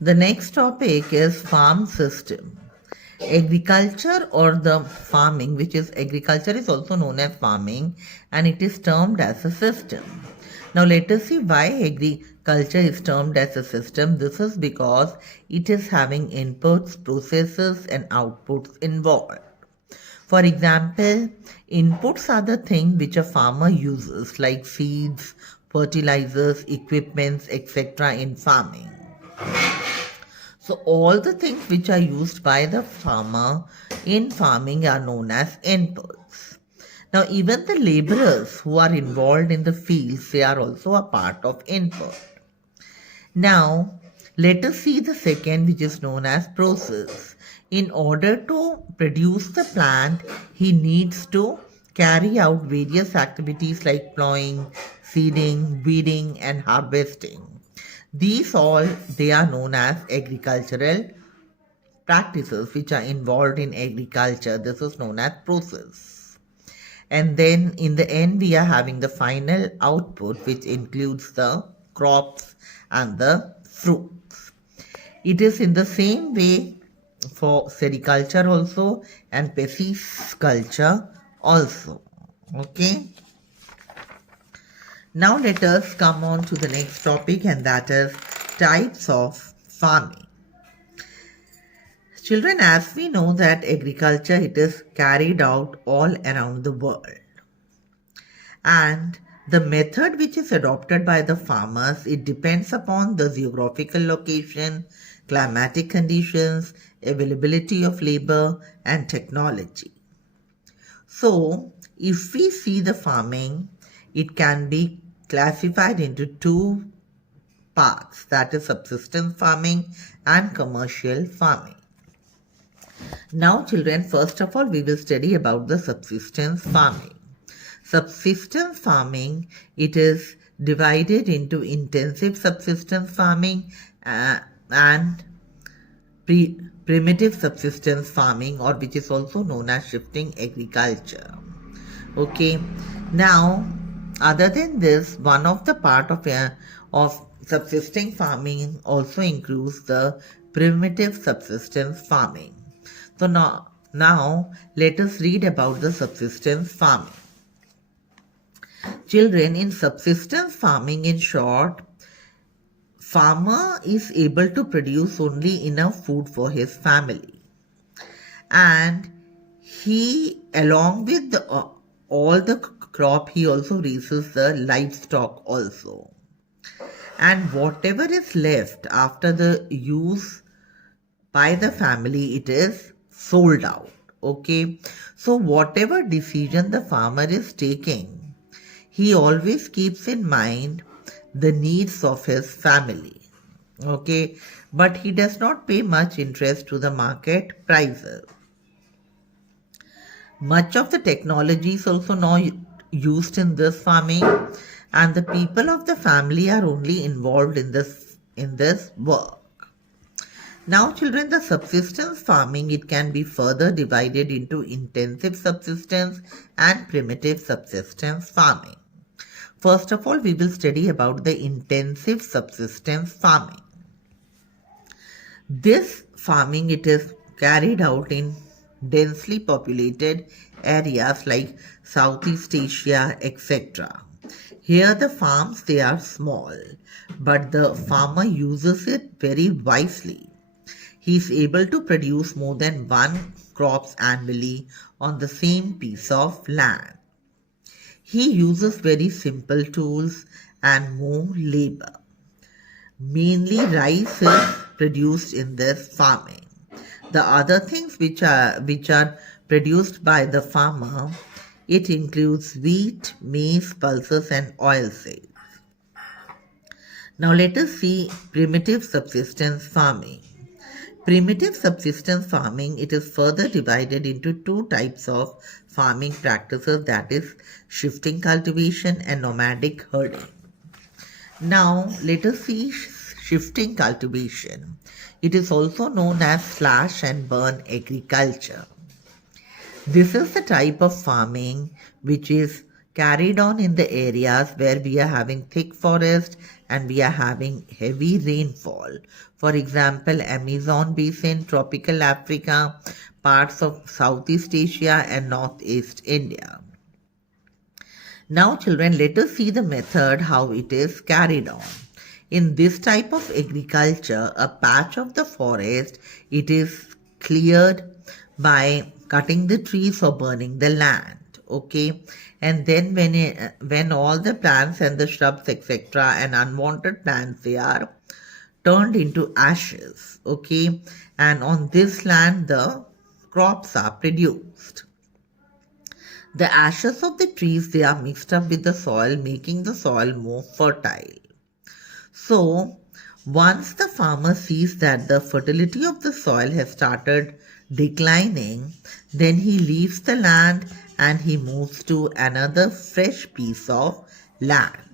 The next topic is farm system. Agriculture or the farming, which is agriculture, is also known as farming and it is termed as a system. Now, let us see why agriculture is termed as a system. This is because it is having inputs, processes, and outputs involved. For example, inputs are the thing which a farmer uses, like seeds, fertilizers, equipments, etc., in farming. So all the things which are used by the farmer in farming are known as inputs. Now even the laborers who are involved in the fields, they are also a part of input. Now let us see the second, which is known as process. In order to produce the plant, he needs to carry out various activities like plowing, seeding, weeding and harvesting. These all they are known as agricultural practices which are involved in agriculture. This is known as process. And then in the end we are having the final output which includes the crops and the fruits. It is in the same way for sericulture also and pisciculture also. Okay. Now let us come on to the next topic, and that is types of farming. Children, as we know that agriculture, it is carried out all around the world. And the method which is adopted by the farmers, it depends upon the geographical location, climatic conditions, availability of labor and technology. So, if we see the farming, it can be classified into two parts, that is subsistence farming and commercial farming. Now children, first of all we will study about the subsistence farming. Subsistence farming, it is divided into intensive subsistence farming and primitive subsistence farming, or which is also known as shifting agriculture. Okay, now other than this, one of the part of subsisting farming also includes the primitive subsistence farming. So now let us read about the subsistence farming. Children, in subsistence farming, in short, farmer is able to produce only enough food for his family, and he, along with all the crop, he also raises the livestock also, and whatever is left after the use by the family, it is sold out. Okay, so whatever decision the farmer is taking, he always keeps in mind the needs of his family. Okay, but he does not pay much interest to the market prices. Much of the technology is also now used in this farming, and the people of the family are only involved in this work. Now children, the subsistence farming, it can be further divided into intensive subsistence and primitive subsistence farming. First of all, we will study about the intensive subsistence farming. This farming, it is carried out in densely populated areas like Southeast Asia, etc. Here the farms, they are small, but the farmer uses it very wisely. He is able to produce more than one crops annually on the same piece of land. He uses very simple tools and more labor. Mainly rice is produced in this farming. The other things which are produced by the farmer, it includes wheat, maize, pulses and oilseeds. Now let us see primitive subsistence farming. Primitive subsistence farming, it is further divided into two types of farming practices, that is shifting cultivation and nomadic herding. Now let us see shifting cultivation. It is also known as slash and burn agriculture. This is the type of farming which is carried on in the areas where we are having thick forest and we are having heavy rainfall. For example, Amazon basin, tropical Africa, parts of Southeast Asia and Northeast India. Now children, let us see the method how it is carried on. In this type of agriculture, a patch of the forest, it is cleared by cutting the trees or burning the land. Okay, and then when all the plants and the shrubs etc. and unwanted plants, they are turned into ashes. Okay, and on this land the crops are produced. The ashes of the trees, they are mixed up with the soil, making the soil more fertile. So, once the farmer sees that the fertility of the soil has started declining, then he leaves the land and he moves to another fresh piece of land.